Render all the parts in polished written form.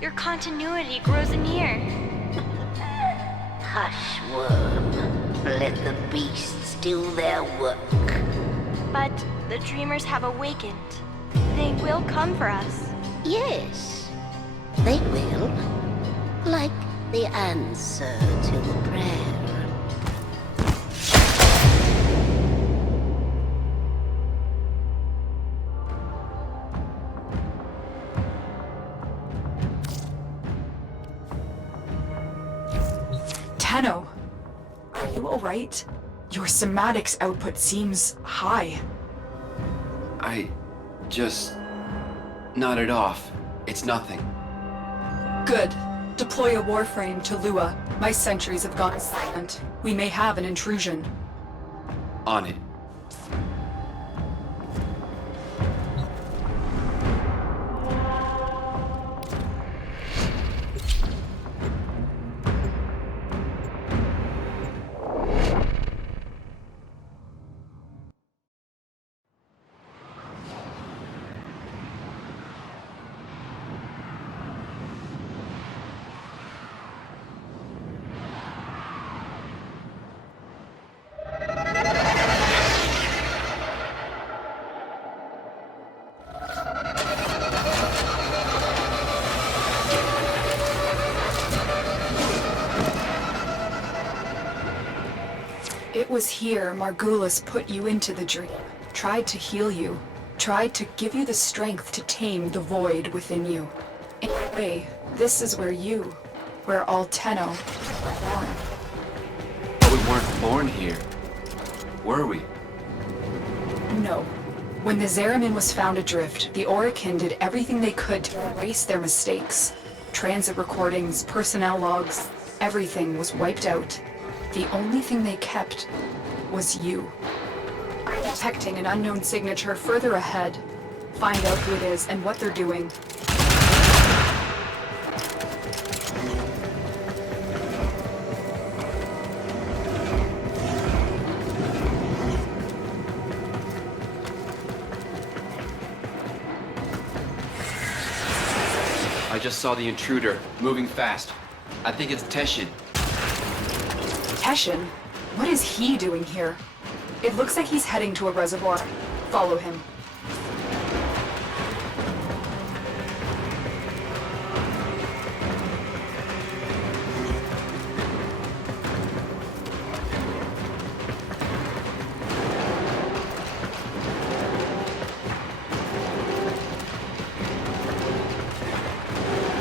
Your continuity grows anear. Hush, worm. Let the beasts do their work. But the dreamers have awakened. They will come for us. Yes, they will. Like the answer to a prayer. Tenno, are you alright? Your somatics output seems high. I just nodded off. It's nothing. Good. Deploy a Warframe to Lua. My sentries have gone silent. We may have an intrusion. On it. It was here Margulis put you into the dream, tried to heal you, tried to give you the strength to tame the void within you. In a way, this is where all Tenno were born. But we weren't born here. Were we? No. When the Zeramin was found adrift, the Orokin did everything they could to erase their mistakes. Transit recordings, personnel logs, everything was wiped out. The only thing they kept was you. I'm detecting an unknown signature further ahead. Find out who it is and what they're doing. I just saw the intruder, moving fast. I think it's Teshin. Teshin? What is he doing here? It looks like he's heading to a reservoir. Follow him.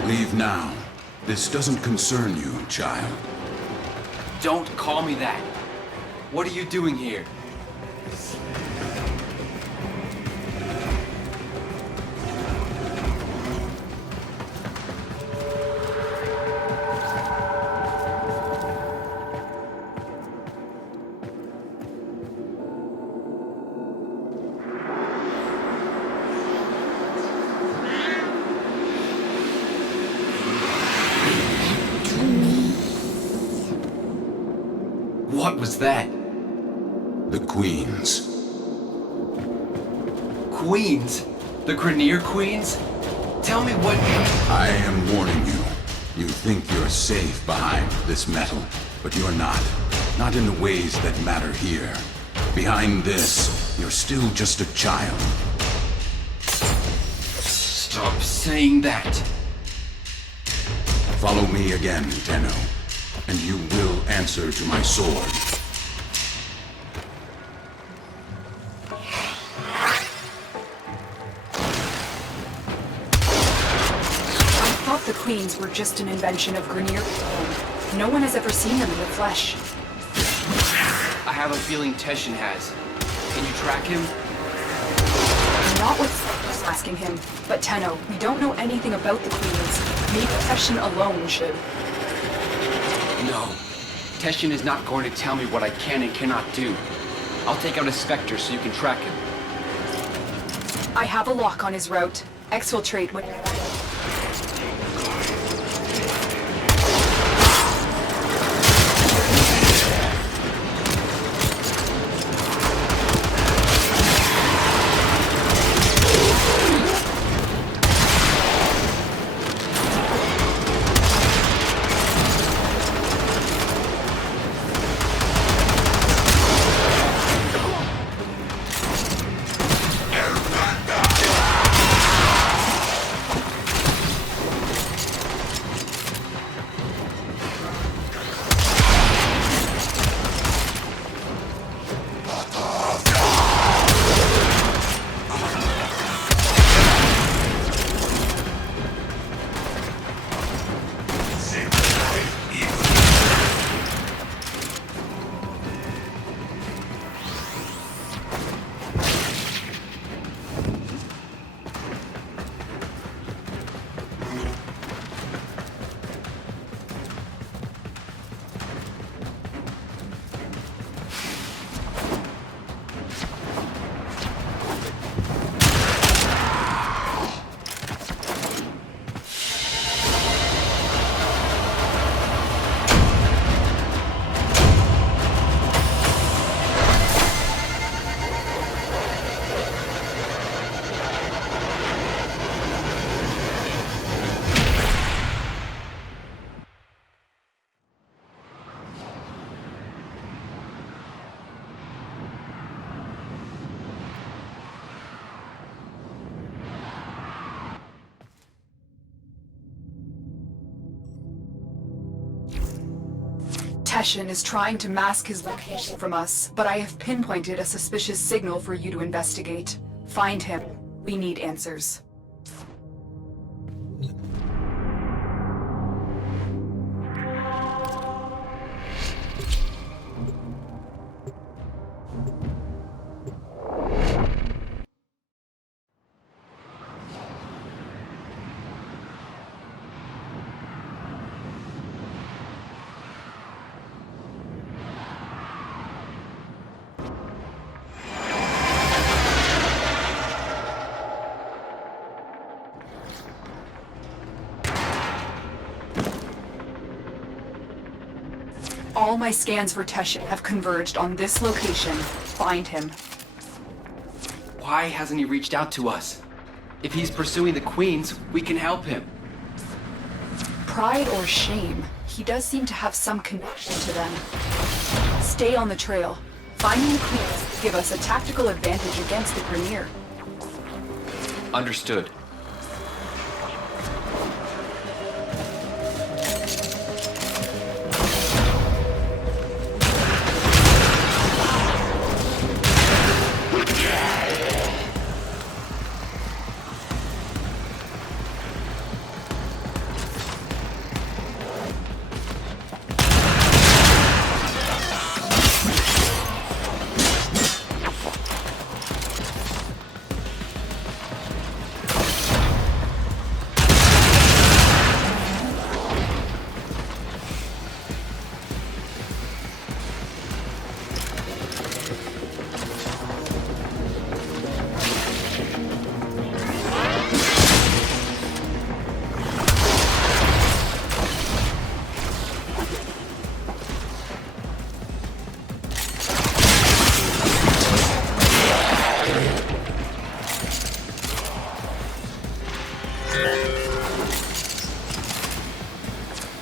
Leave now. This doesn't concern you, child. Don't call me that. What are you doing here? What was that? The Queens. Queens? The Grineer Queens? Tell me what... I am warning you. You think you're safe behind this metal, but you're not. Not in the ways that matter here. Behind this, you're still just a child. Stop saying that. Follow me again, Tenno, and you will answer to my sword. I thought the Queens were just an invention of Grineer. No one has ever seen them in the flesh. I have a feeling Teshin has. Can you track him? Not what's asking him, but Tenno, we don't know anything about the Queens. Maybe Teshin alone should. No. Teshin is not going to tell me what I can and cannot do. I'll take out a Spectre so you can track him. I have a lock on his route. Exfiltrate when... Teshin is trying to mask his location from us, but I have pinpointed a suspicious signal for you to investigate. Find him. We need answers. All my scans for Teshin have converged on this location. Find him. Why hasn't he reached out to us? If he's pursuing the queens, we can help him. Pride or shame, he does seem to have some connection to them. Stay on the trail. Finding the queens will give us a tactical advantage against the Premier. Understood.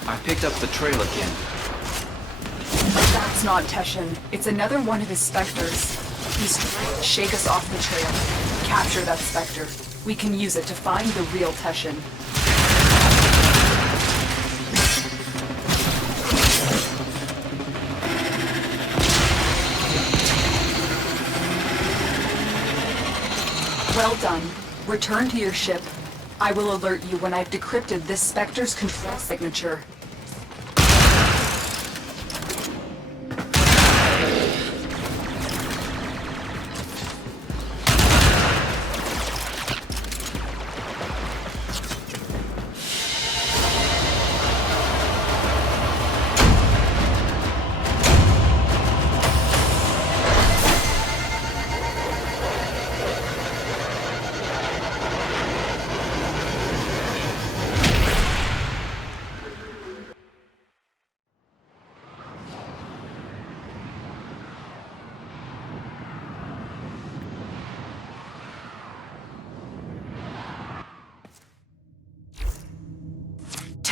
I picked up the trail again. That's not Teshin. It's another one of his specters. He's trying to shake us off the trail. Capture that specter. We can use it to find the real Teshin. Well done. Return to your ship. I will alert you when I've decrypted this specter's control signature.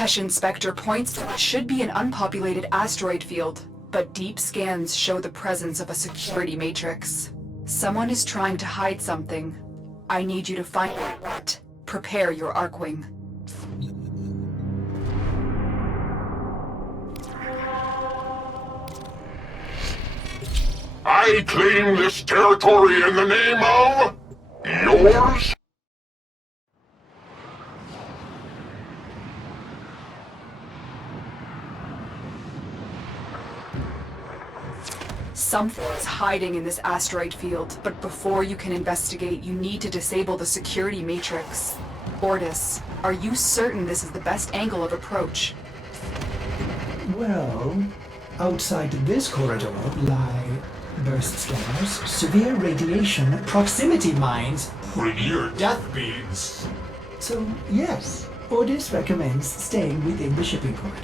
Teshin Spectre points to what should be an unpopulated asteroid field, but deep scans show the presence of a security matrix. Someone is trying to hide something. I need you to find out what. Prepare your Arcwing. I claim this territory in the name of... yours? Something is hiding in this asteroid field, but before you can investigate, you need to disable the security matrix. Ordis, are you certain this is the best angle of approach? Well, outside this corridor lie burst scanners, severe radiation, proximity mines, Premier death beams. so yes, Ordis recommends staying within the shipping corridor.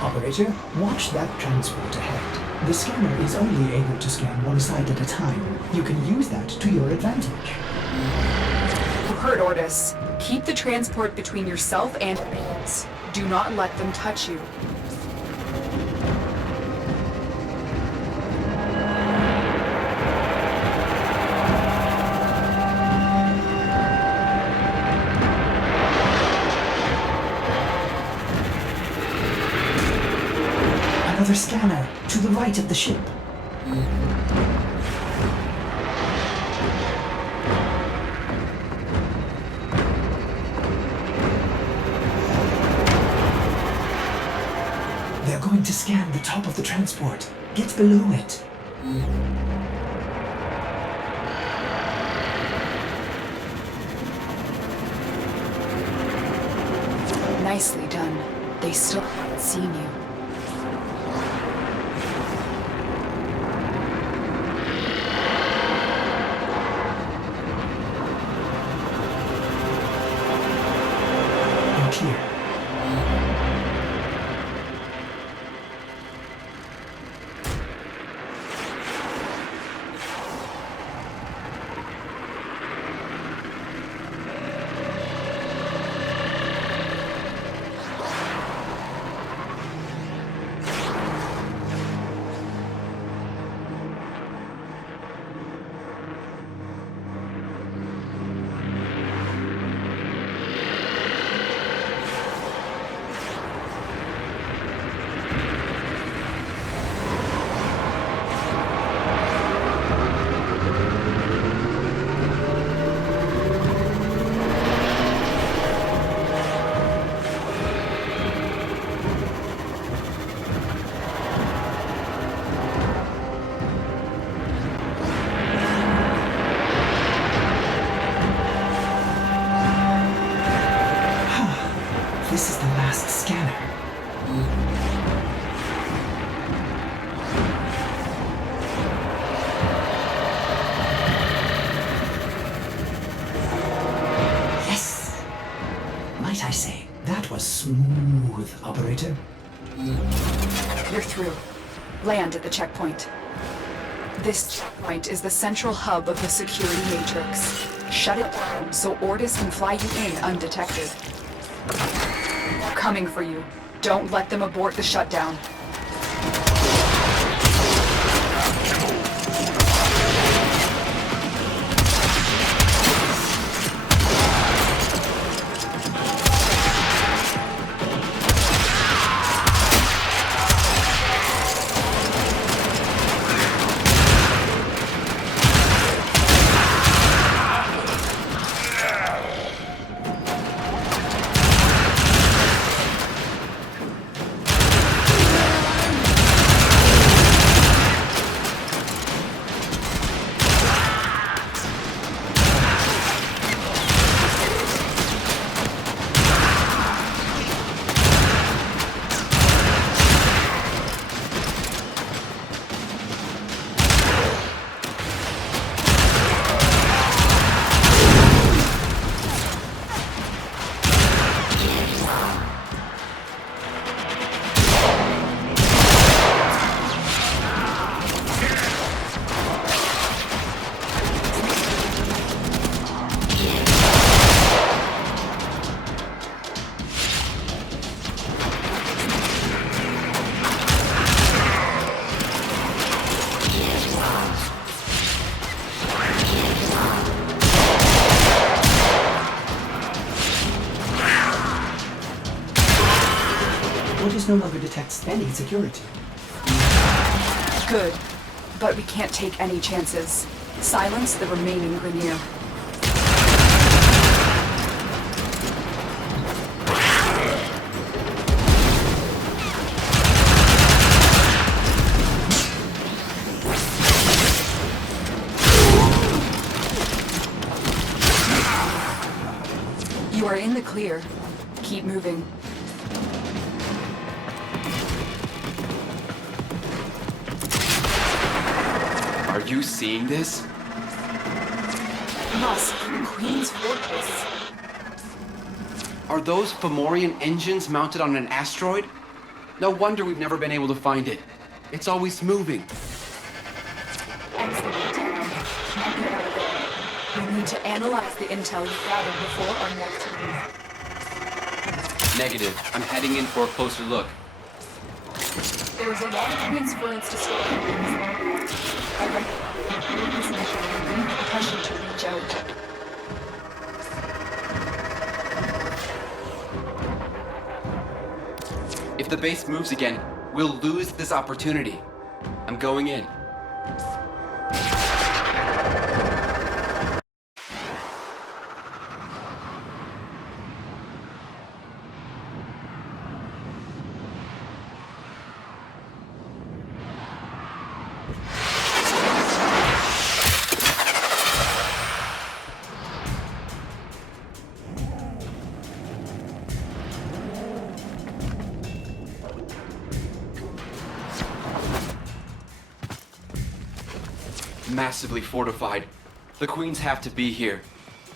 Operator, watch that transport ahead. The scanner is only able to scan one side at a time. You can use that to your advantage. You heard Ordis. Keep the transport between yourself and beings. Do not let them touch you. Another scanner to the right of the ship. They're going to scan the top of the transport. Get below it. Nicely done. They still haven't seen you. You're clear. This is the last scanner. Yes! Might I say, that was smooth, operator. You're through. Land at the checkpoint. This checkpoint is the central hub of the security matrix. Shut it down so Ordis can fly you in undetected. They're coming for you. Don't let them abort the shutdown. Ordis no longer detects any security. Good. But we can't take any chances. Silence the remaining Grineer. You are in the clear. Keep moving. Are you seeing this? Musk, Queen's Fortress. Are those Fomorian engines mounted on an asteroid? No wonder we've never been able to find it. It's always moving. Exit down. And get out of there. We need to analyze the intel you gathered before our next move. Negative. I'm heading in for a closer look. There is a lot of transference to store. I recommend this mission and pressure to reach out. If the base moves again, We'll lose this opportunity. I'm going in. Massively fortified. The Queens have to be here.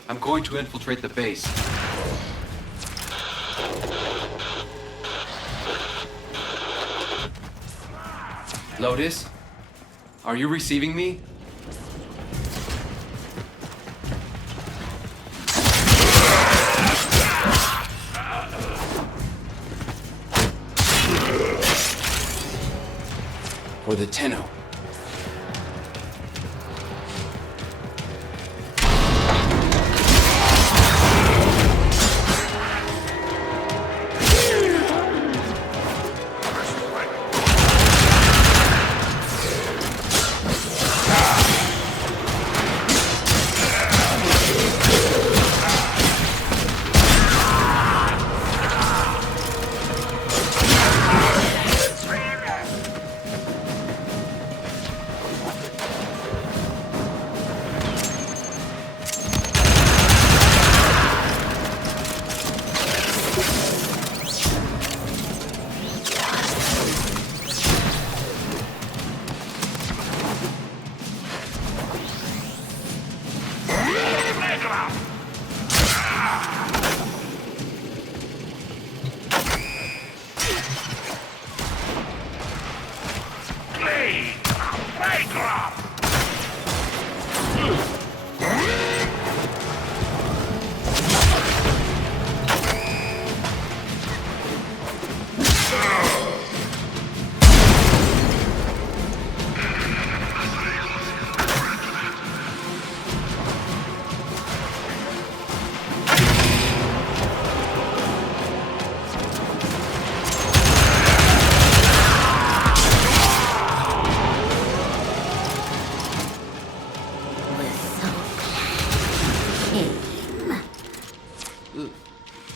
I'm going to infiltrate the base. Lotus? Are you receiving me? For the Tenno.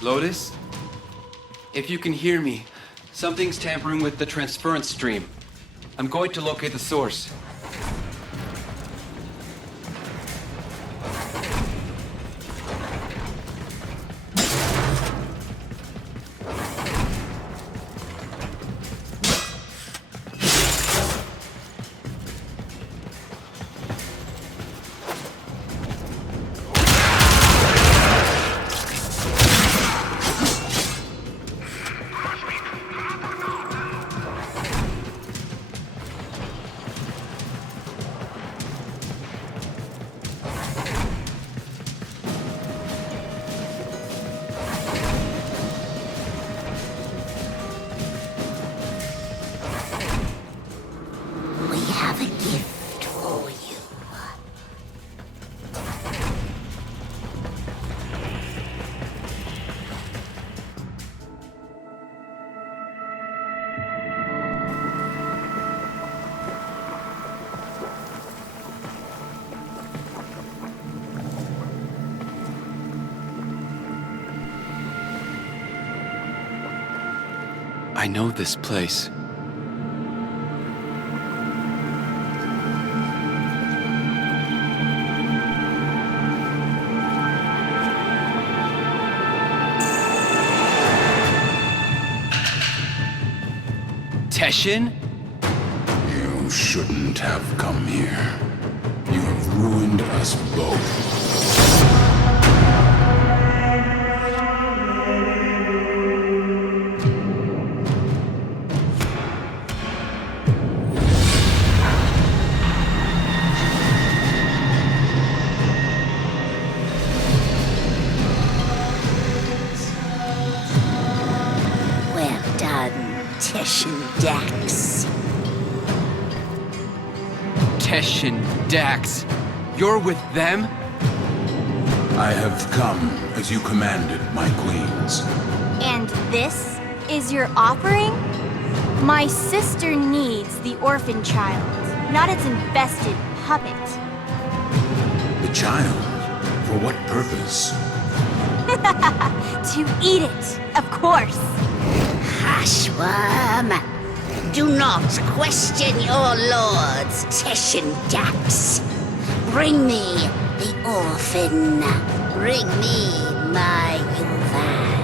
Lotus? If you can hear me, something's tampering with the transference stream. I'm going to locate the source. I know this place. Teshin? You shouldn't have come here. You have ruined us both. Dax, you're with them? I have come as you commanded, my queens. And this is your offering? My sister needs the orphan child, not its infested puppet. The child? For what purpose? To eat it, of course. Hushworm! Do not question your lords, Tesh and Dax. Bring me the orphan. Bring me my Yuvan.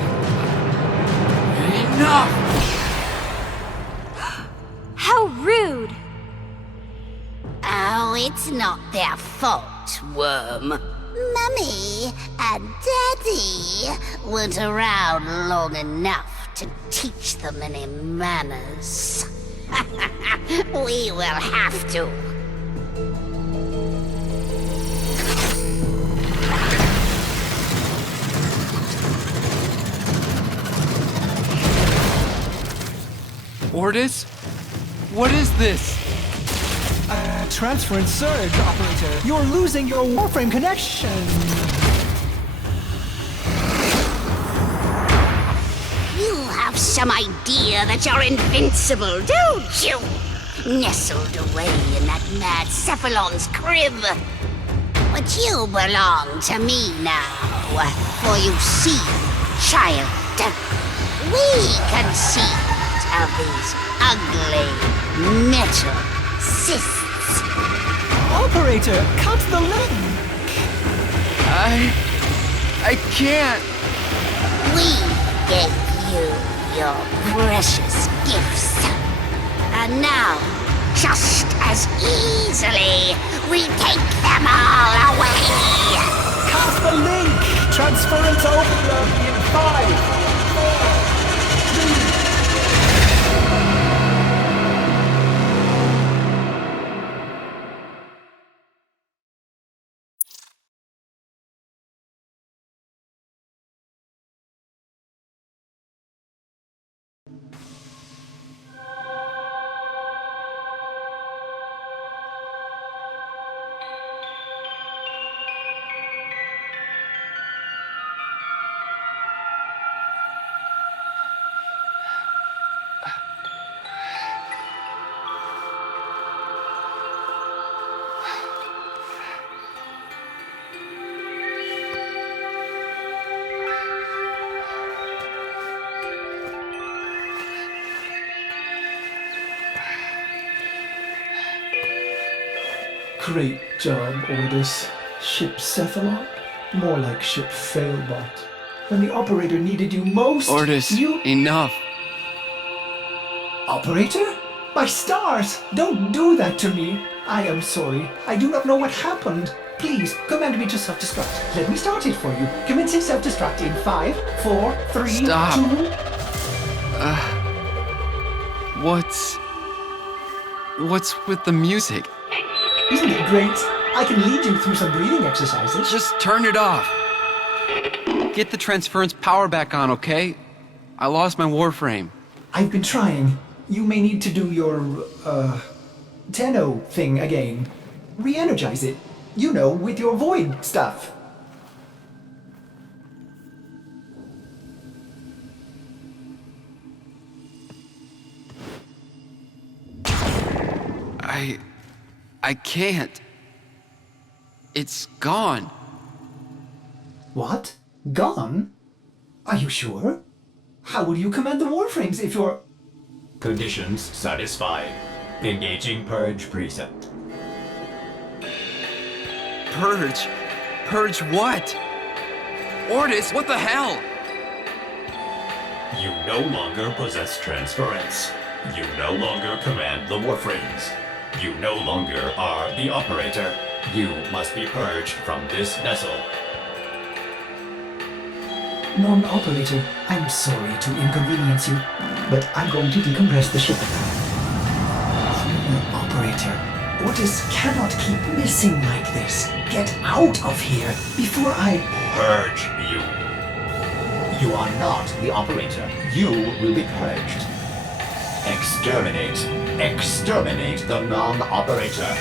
Enough! How rude! Oh, it's not their fault, Worm. Mummy and Daddy weren't around long enough to teach them any manners. We will have to. Ordis? What is this? Transference surge, operator. You're losing your Warframe connection. You have some idea that you're invincible, don't you? Nestled away in that mad Cephalon's crib. But you belong to me now. For you see, child, we conceived of these ugly metal cysts. Operator, cut the link. I can't. We gave you your precious gifts. And now, just as easily, we take them all away. Cast the link. Transference overload in 5, 4, 3. Great job, Ordis. Ship Cephalon? More like ship Failbot. When the operator needed you most, Ordis, you... enough. Operator? My stars! Don't do that to me! I am sorry. I do not know what happened. Please, command me to self-destruct. Let me start it for you. Commencing self-destruct in 5, 4, 3, Stop. 2... What's with the music? Isn't it great? I can lead you through some breathing exercises. Just turn it off. Get the transference power back on, okay? I lost my Warframe. I've been trying. You may need to do your, Tenno thing again. Re-energize it. You know, with your void stuff. I can't. It's gone. What? Gone? Are you sure? How will you command the Warframes if you're... Conditions satisfied. Engaging Purge Preset. Purge? Purge what? Ordis, what the hell? You no longer possess transference. You no longer command the Warframes. You no longer are the operator. You must be purged from this vessel. Non-operator, I'm sorry to inconvenience you, but I'm going to decompress the ship. Operator, Ordis cannot keep missing like this. Get out of here before I... Purge you. You are not the operator. You will be purged. Exterminate. Exterminate the non-operator.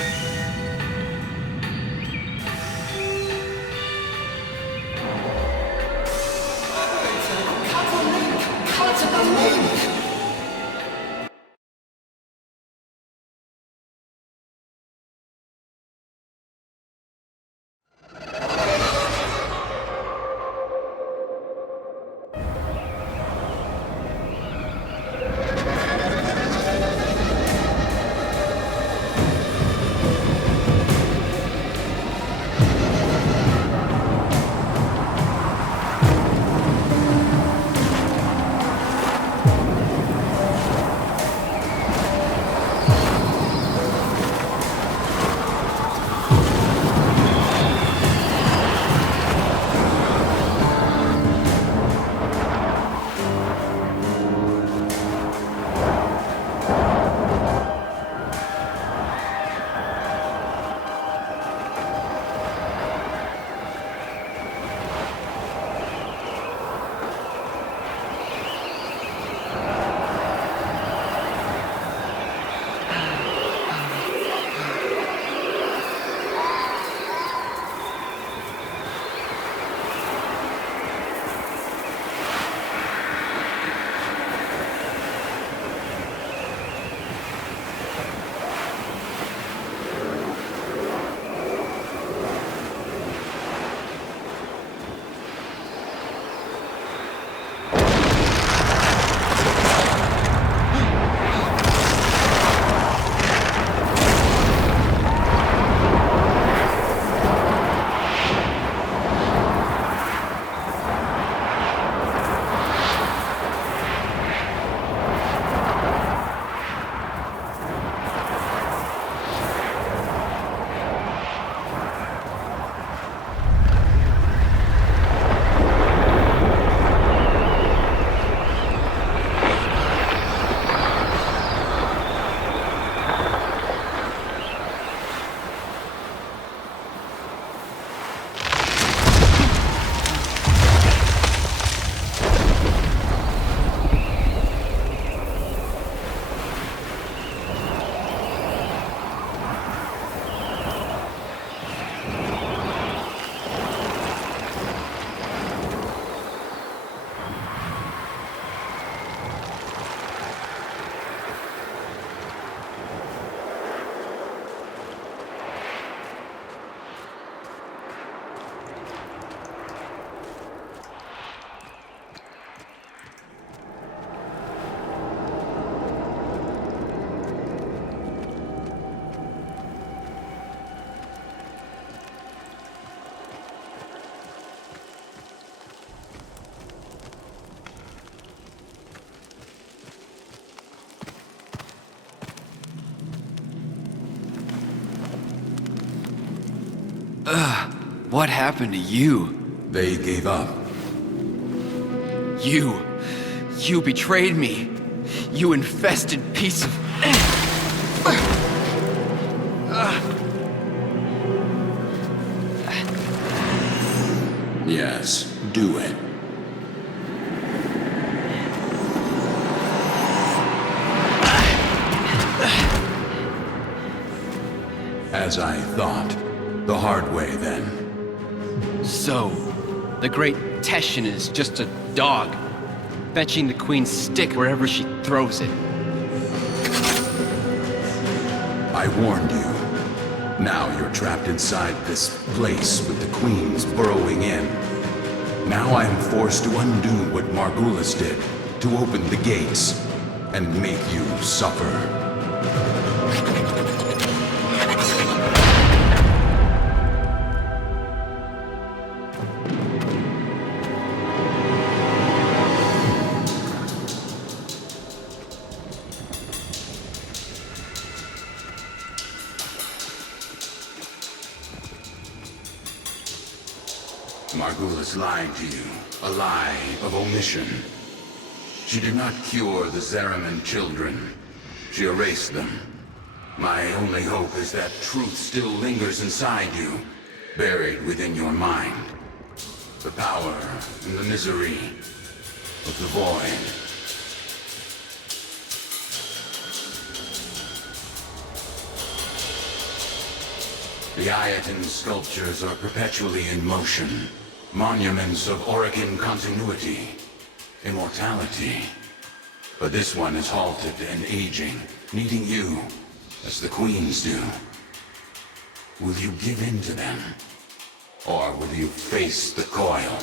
What happened to you? They gave up. You betrayed me. You infested piece of... Yes, do it. As I thought. The hard way, then. So, the great Teshin is just a dog, fetching the Queen's stick wherever she throws it. I warned you. Now you're trapped inside this place with the Queens burrowing in. Now I'm forced to undo what Margulis did, to open the gates, and make you suffer. Margulis lied to you, a lie of omission. She did not cure the Zeraman children. She erased them. My only hope is that truth still lingers inside you, buried within your mind. The power and the misery of the void. The Ayatan sculptures are perpetually in motion. Monuments of Orokin continuity. Immortality. But this one is halted and aging, needing you, as the Queens do. Will you give in to them? Or will you face the coil?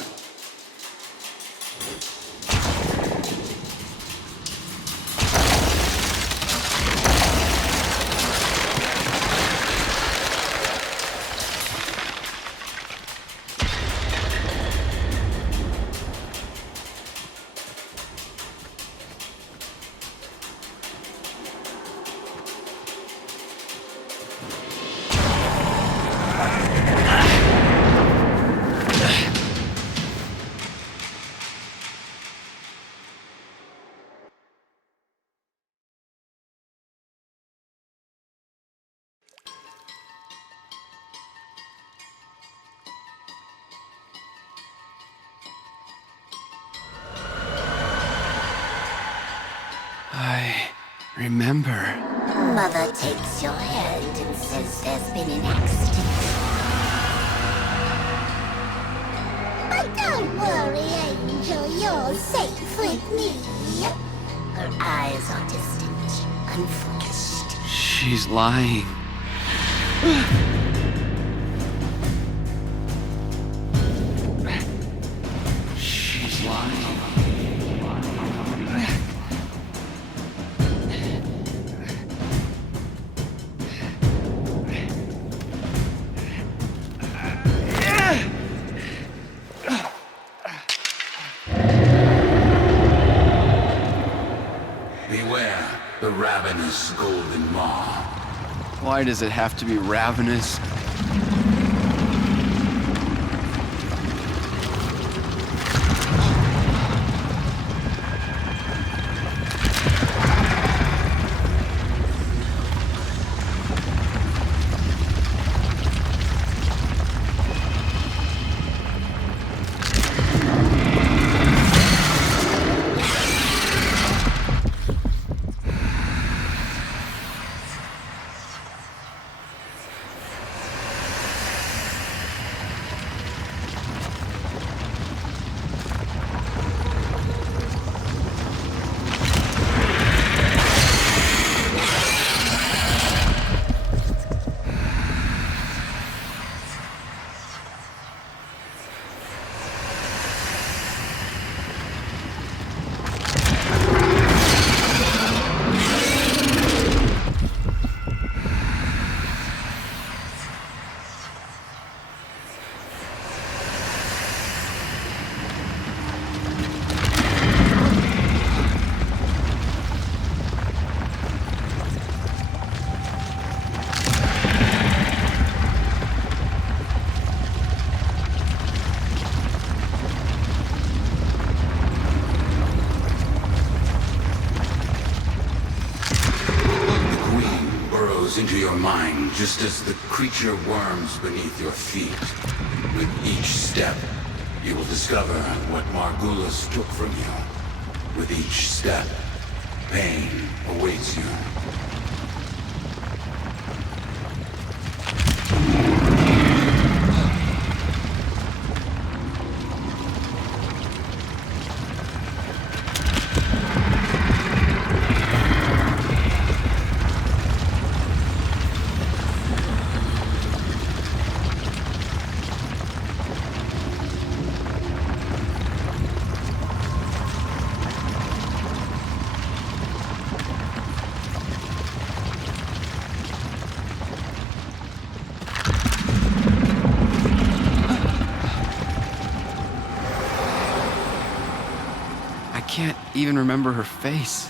I remember. Mother takes your hand and says there's been an accident. But don't worry, Angel, you're safe with me. Her eyes are distant, unfocused. She's lying. She's lying. Beware the ravenous golden maw. Why does it have to be ravenous? into your mind just as the creature worms beneath your feet. With each step, you will discover what Margulis took from you. With each step, pain awaits you. I can't even remember her face.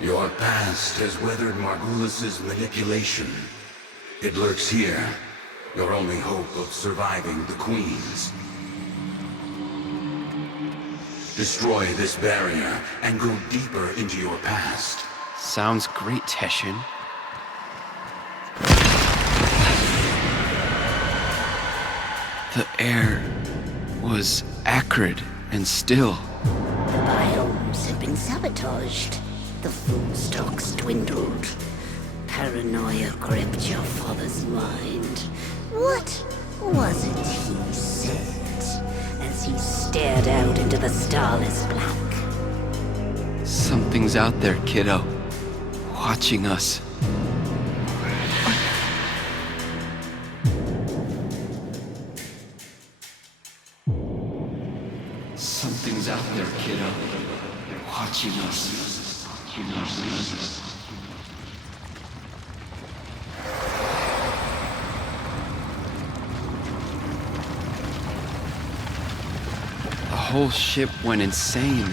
Your past has weathered Margulis' manipulation. It lurks here, your only hope of surviving the Queens. Destroy this barrier and go deeper into your past. Sounds great, Teshin. The air was acrid and still. The biomes had been sabotaged. The food stocks dwindled. Paranoia gripped your father's mind. What was it he said as he stared out into the starless black? Something's out there, kiddo. Watching us. Something's out there, kiddo. Watching us. The whole ship went insane.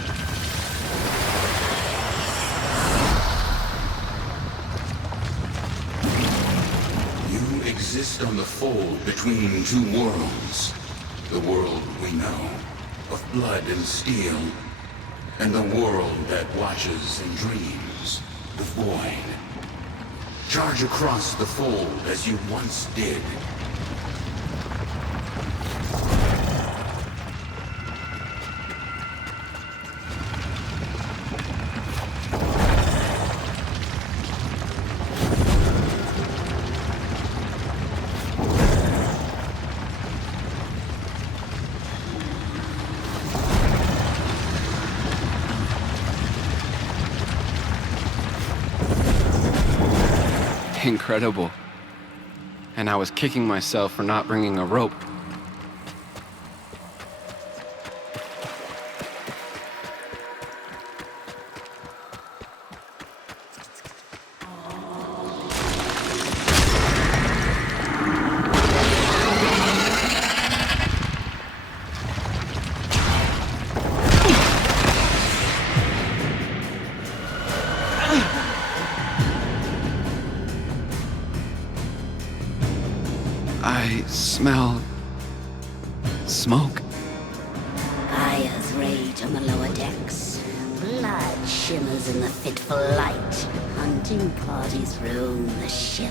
You exist on the fold between two worlds. The world we know, of blood and steel, and the world that watches and dreams, the void. Charge across the fold as you once did. Incredible. And I was kicking myself for not bringing a rope. I smell smoke. Fires rage on the lower decks. Blood shimmers in the fitful light. Hunting parties roam the ship.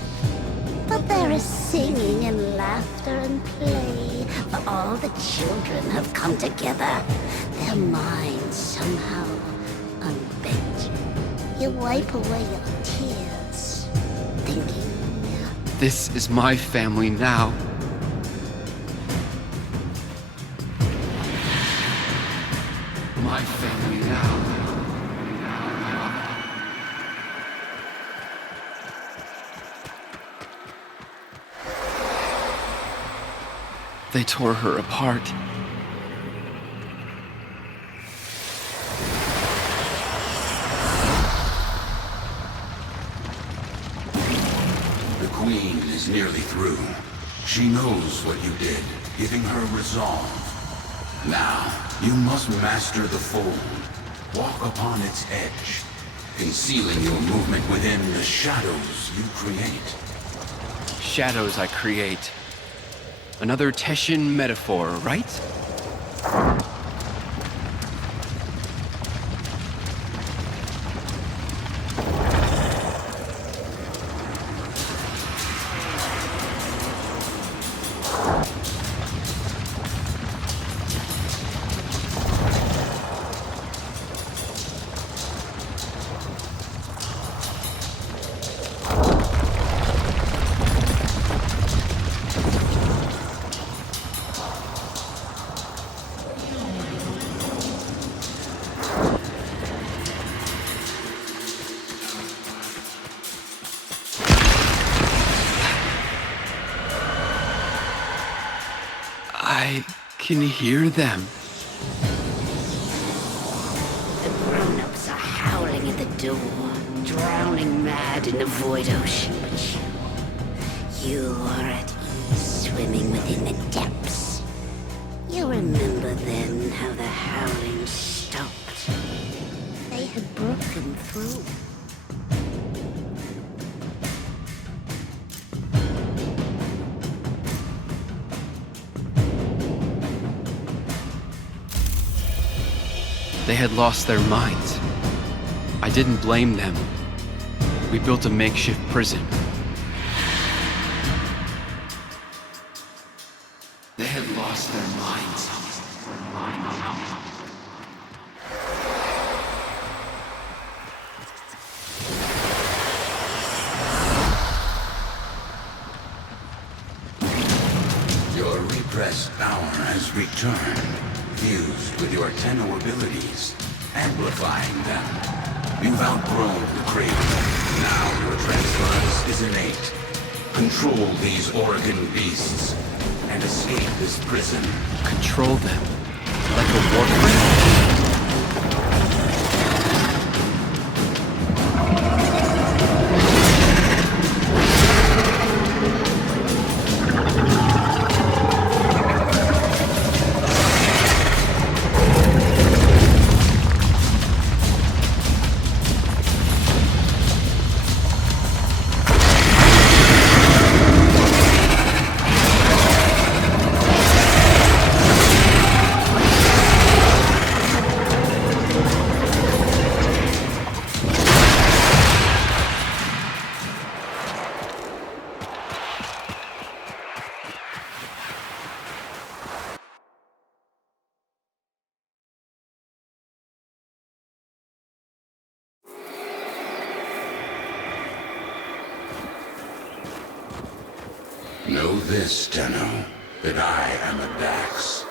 But there is singing and laughter and play. For all the children have come together. Their minds somehow unbent. You wipe away your tears, thinking, This is my family now. My family now. They tore her apart. The Queen is nearly through. She knows what you did, giving her resolve. Now, you must master the fold. Walk upon its edge, concealing your movement within the shadows you create. Shadows I create. Another Teshin metaphor, right? I can hear them. The grown-ups are howling at the door, drowning mad in the void ocean. But you are at ease swimming within the depths. You remember then how the howling stopped. They had broken through. They had lost their minds. I didn't blame them. We built a makeshift prison. They had lost their minds. Your repressed power has returned, fused with your Tenno abilities, amplifying them. You've outgrown the Craven. Now your transference is innate. Control these Oregon beasts, and escape this prison. Control them. Like a Warframe? Know this, Tenno, that I am a Dax,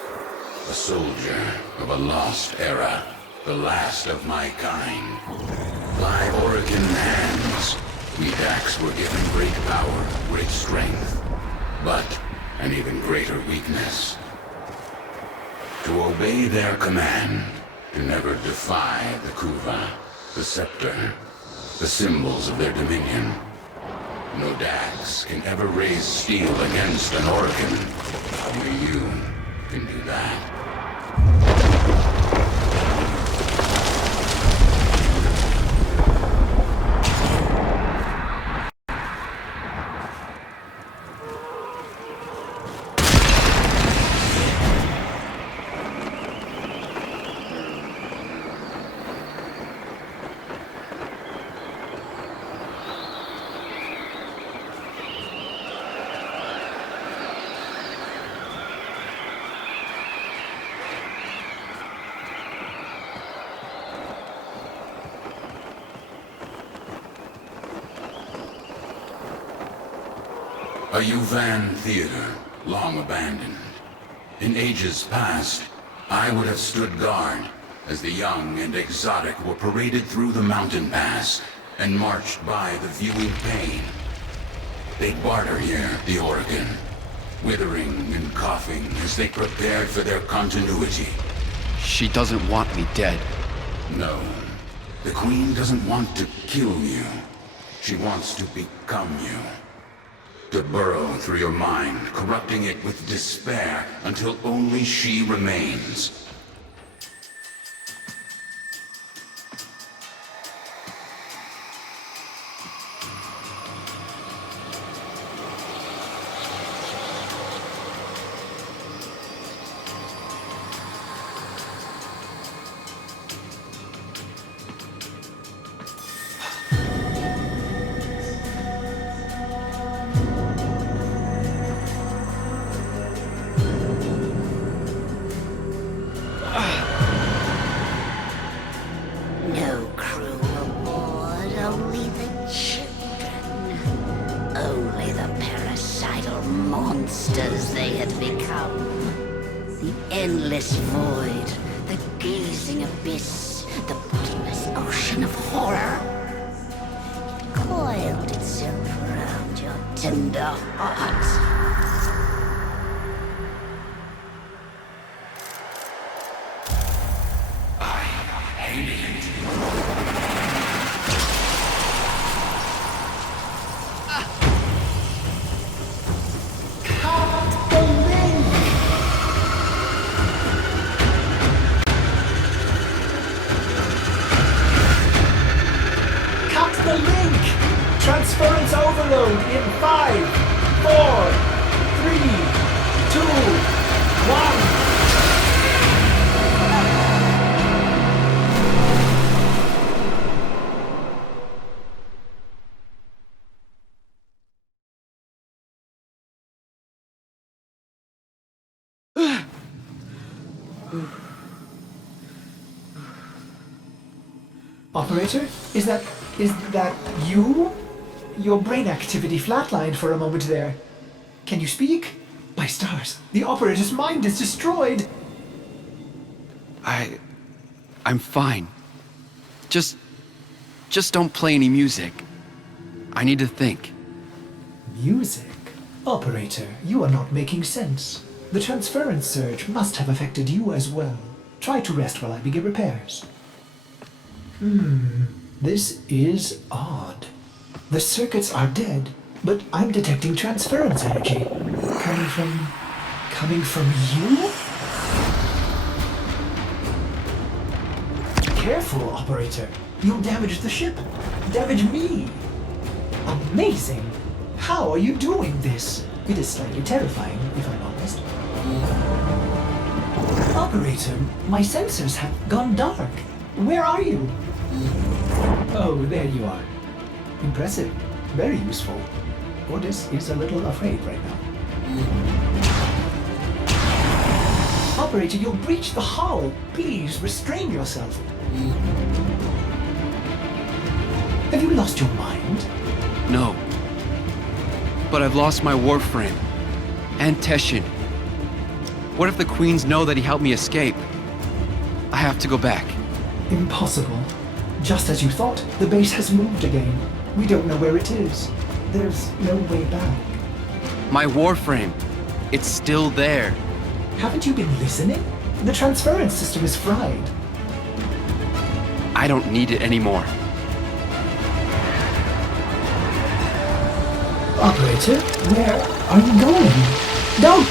a soldier of a lost era, the last of my kind. By Oregon hands, we Dax were given great power, great strength, but an even greater weakness. To obey their command, to never defy the Kuva, the scepter, the symbols of their dominion. No Dax can ever raise steel against an Oregon. Only you can do that. A Yuvan theater, long abandoned. In ages past, I would have stood guard as the young and exotic were paraded through the mountain pass and marched by the viewing pain. They'd barter here, the Oregon, withering and coughing as they prepared for their continuity. She doesn't want me dead. No, the Queen doesn't want to kill you. She wants to become you. To burrow through your mind, corrupting it with despair until only she remains. monsters they had become. The endless void, the gazing abyss, the bottomless ocean of horror. It coiled itself around your tender heart. The link! Transference overload in 5, 4, 3, 2, 1. Operator, is that you? Your brain activity flatlined for a moment there. Can you speak? My stars, the operator's mind is destroyed. I'm fine. Just don't play any music. I need to think. Music? Operator, you are not making sense. The transference surge must have affected you as well. Try to rest while I begin repairs. This is odd. The circuits are dead, but I'm detecting transference energy. Coming from you? Careful, operator. You'll damage the ship. Damage me. Amazing. How are you doing this? It is slightly terrifying, if I'm honest. Operator, my sensors have gone dark. Where are you? Oh, there you are. Impressive. Very useful. Ordis is a little afraid right now. Operator, you'll breach the hull. Please, restrain yourself. Have you lost your mind? No. But I've lost my Warframe. And Teshin. What if the Queens know that he helped me escape? I have to go back. Impossible. Just as you thought, the base has moved again. We don't know where it is. There's no way back. My Warframe. It's still there. Haven't you been listening? The transference system is fried. I don't need it anymore. Operator, where are you going? Don't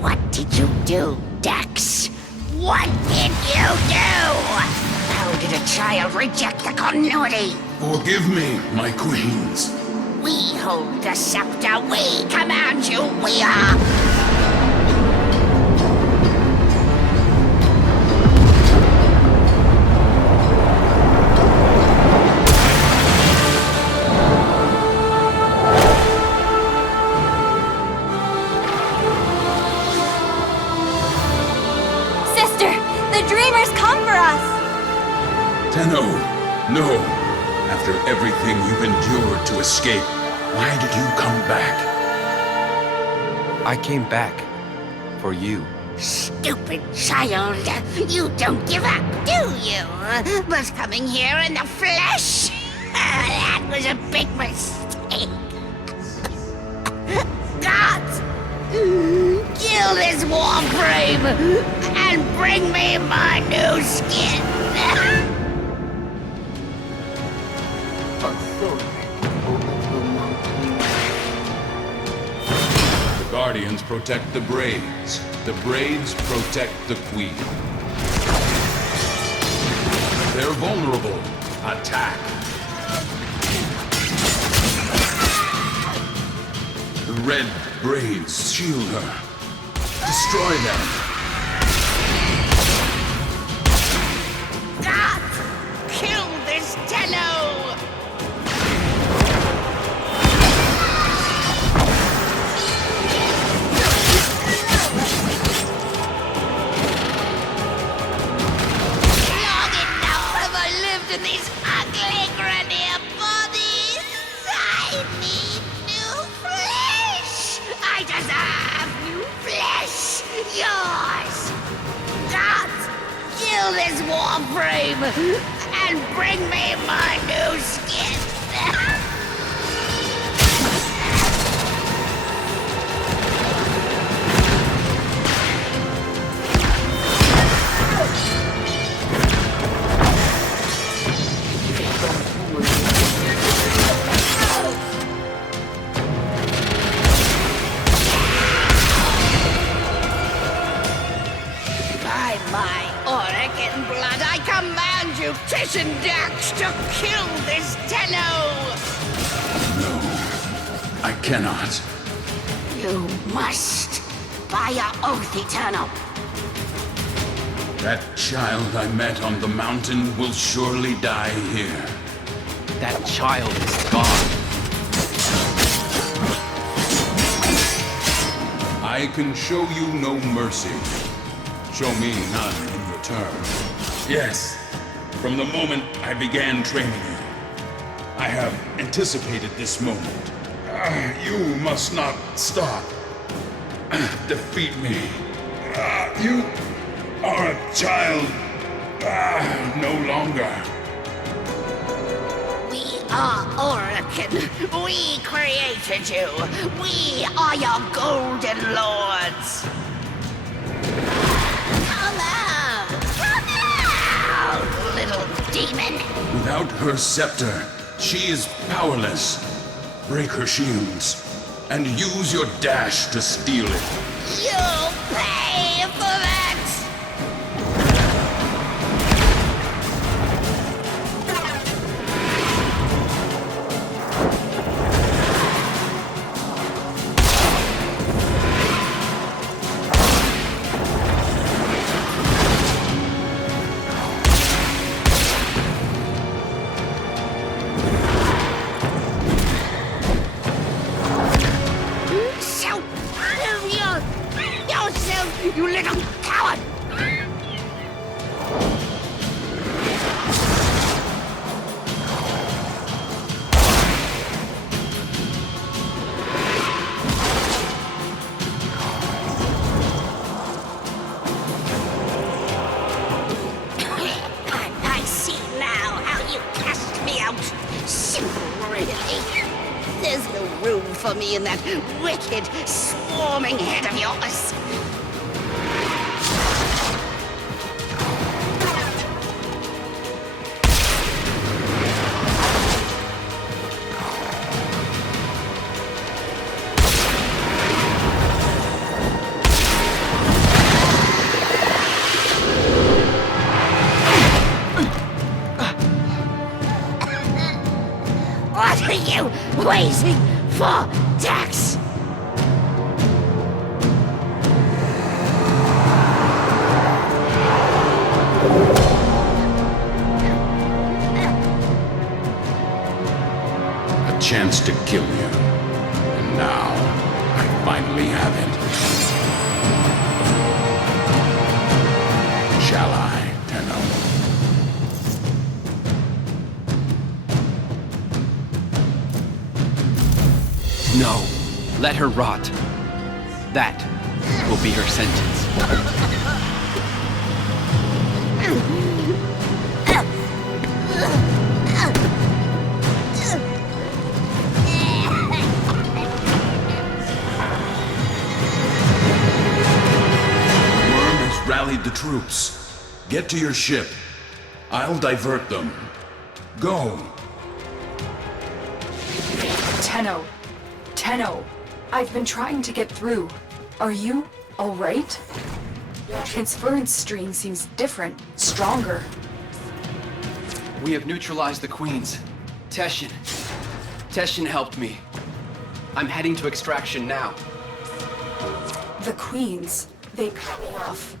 What did you do, Dax? What did you do? How did a child reject the continuity? Forgive me, my queens. We hold the scepter. We command you. We are... Tenno, no. After everything you've endured to escape, why did you come back? I came back. For you. Stupid child. You don't give up, do you? But coming here in the flesh? That was a big mistake. Gods! Kill this Warframe and bring me my new skin. The Guardians protect the Braids. The Braids protect the Queen. They're vulnerable. Attack. The red Braids shield her. Destroy them. God! Kill this Tenno! Long enough have I lived in these ugly grenier bodies. I need new flesh. I deserve new flesh. Yours. Gods, kill this Warframe and bring me my new skin. By my Oregon blood, I command you, Tish and Dax, to kill this Tenno! No, I cannot. You must, by your oath eternal. That child I met on the mountain will surely die here. That child is gone. I can show you no mercy. Show me none in return. Yes, from the moment I began training you, I have anticipated this moment. You must not stop. Defeat me. You are a child. No longer. We are Oregon. We created you. We are your golden lords. Come out, little demon. Without her scepter, she is powerless. Break her shields, and use your dash to steal it. You'll pay for that. You little coward! I see now how you cast me out. Simple, really. There's no room for me in that wicked, swarming head of yours. What are you waiting for, Dax? A chance to kill you. And now, I finally have it. Shall I, Tenno? No, let her rot. That will be her sentence. Worm has rallied the troops. Get to your ship. I'll divert them. Go. Tenno. Tenno. I've been trying to get through. Are you alright? Transference stream seems different, stronger. We have neutralized the Queens. Teshin. Teshin helped me. I'm heading to extraction now. The Queens, they cut me off.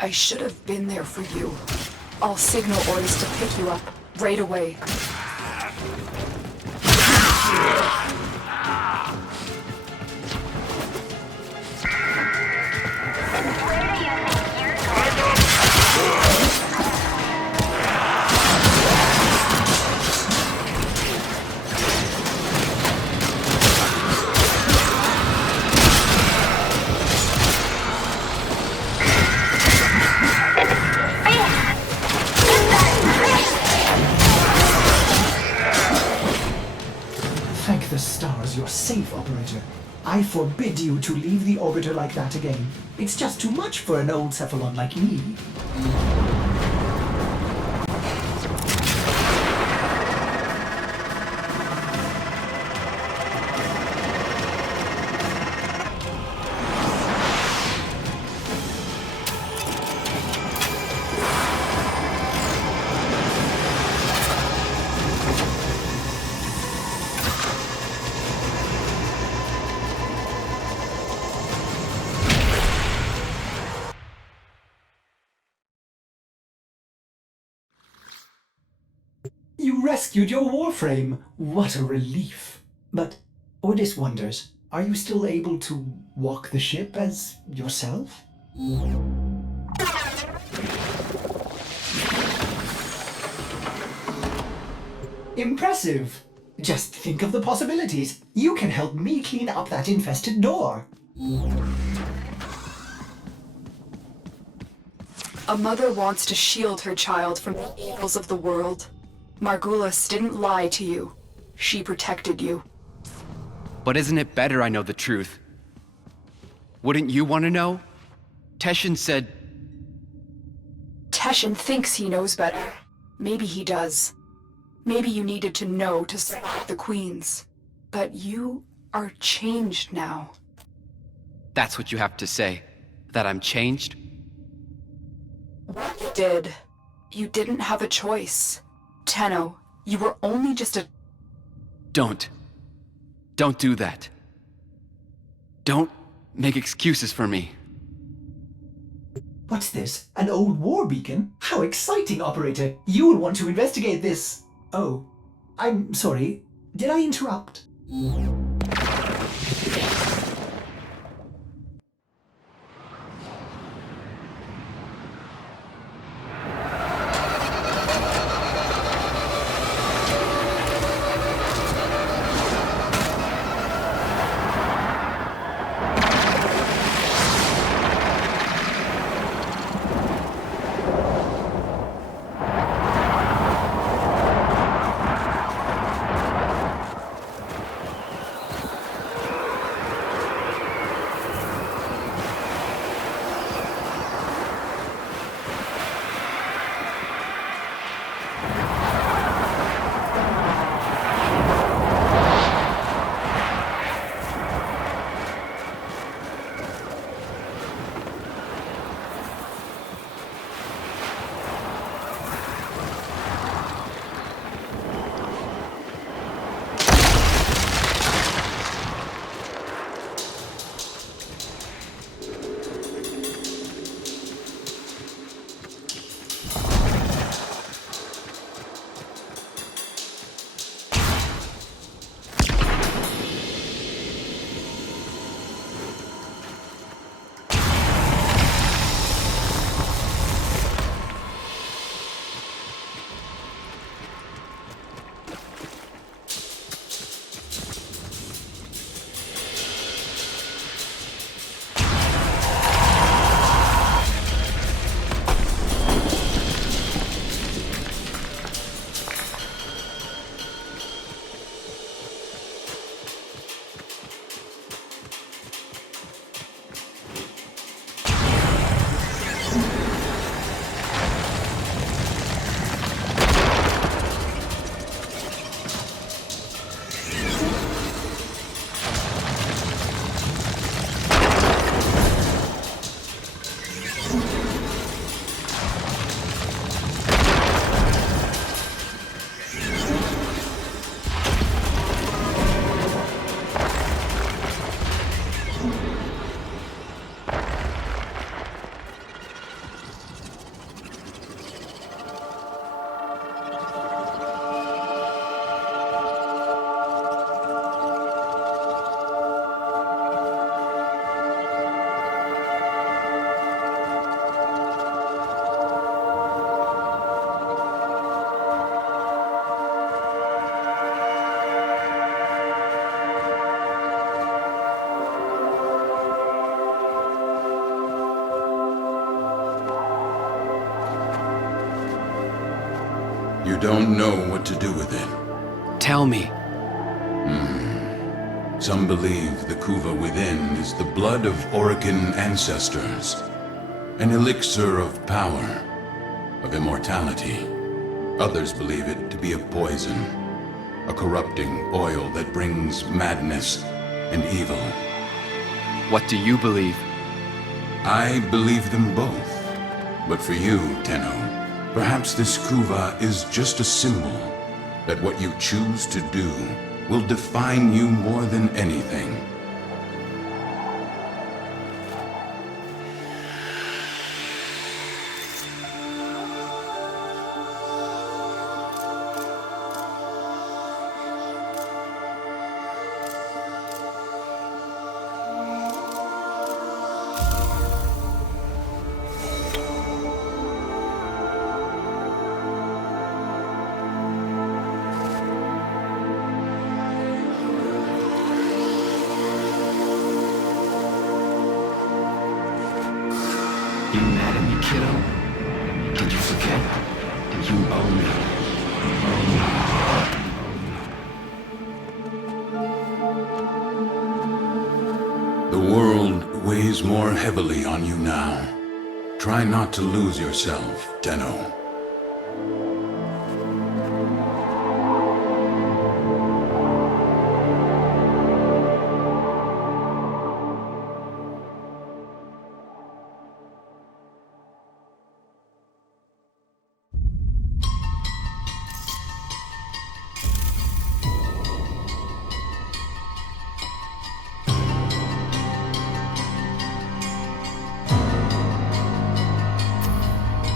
I should have been there for you. I'll signal orders to pick you up. Right away. Thank the stars you're safe, Operator. I forbid you to leave the orbiter like that again. It's just too much for an old cephalon like me. You rescued your Warframe! What a relief! But Odys wonders, are you still able to walk the ship as yourself? Impressive! Just think of the possibilities. You can help me clean up that infested door. A mother wants to shield her child from the evils of the world. Margulis didn't lie to you. She protected you. But isn't it better I know the truth? Wouldn't you want to know? Teshin said... Teshin thinks he knows better. Maybe he does. Maybe you needed to know to survive the Queens. But you are changed now. That's what you have to say? That I'm changed? You did. You didn't have a choice. Tenno, you were only just a... Don't do that. Don't make excuses for me. What's this? An old war beacon? How exciting, Operator! You will want to investigate this... Oh, I'm sorry. Did I interrupt? You don't know what to do with it. Tell me. Some believe the Kuva within is the blood of Orokin ancestors. An elixir of power, of immortality. Others believe it to be a poison. A corrupting oil that brings madness and evil. What do you believe? I believe them both. But for you, Tenno, perhaps this Kuva is just a symbol that what you choose to do will define you more than anything. You mad at me, kiddo? Did you forget? You owe me. The world weighs more heavily on you now. Try not to lose yourself, Tenno.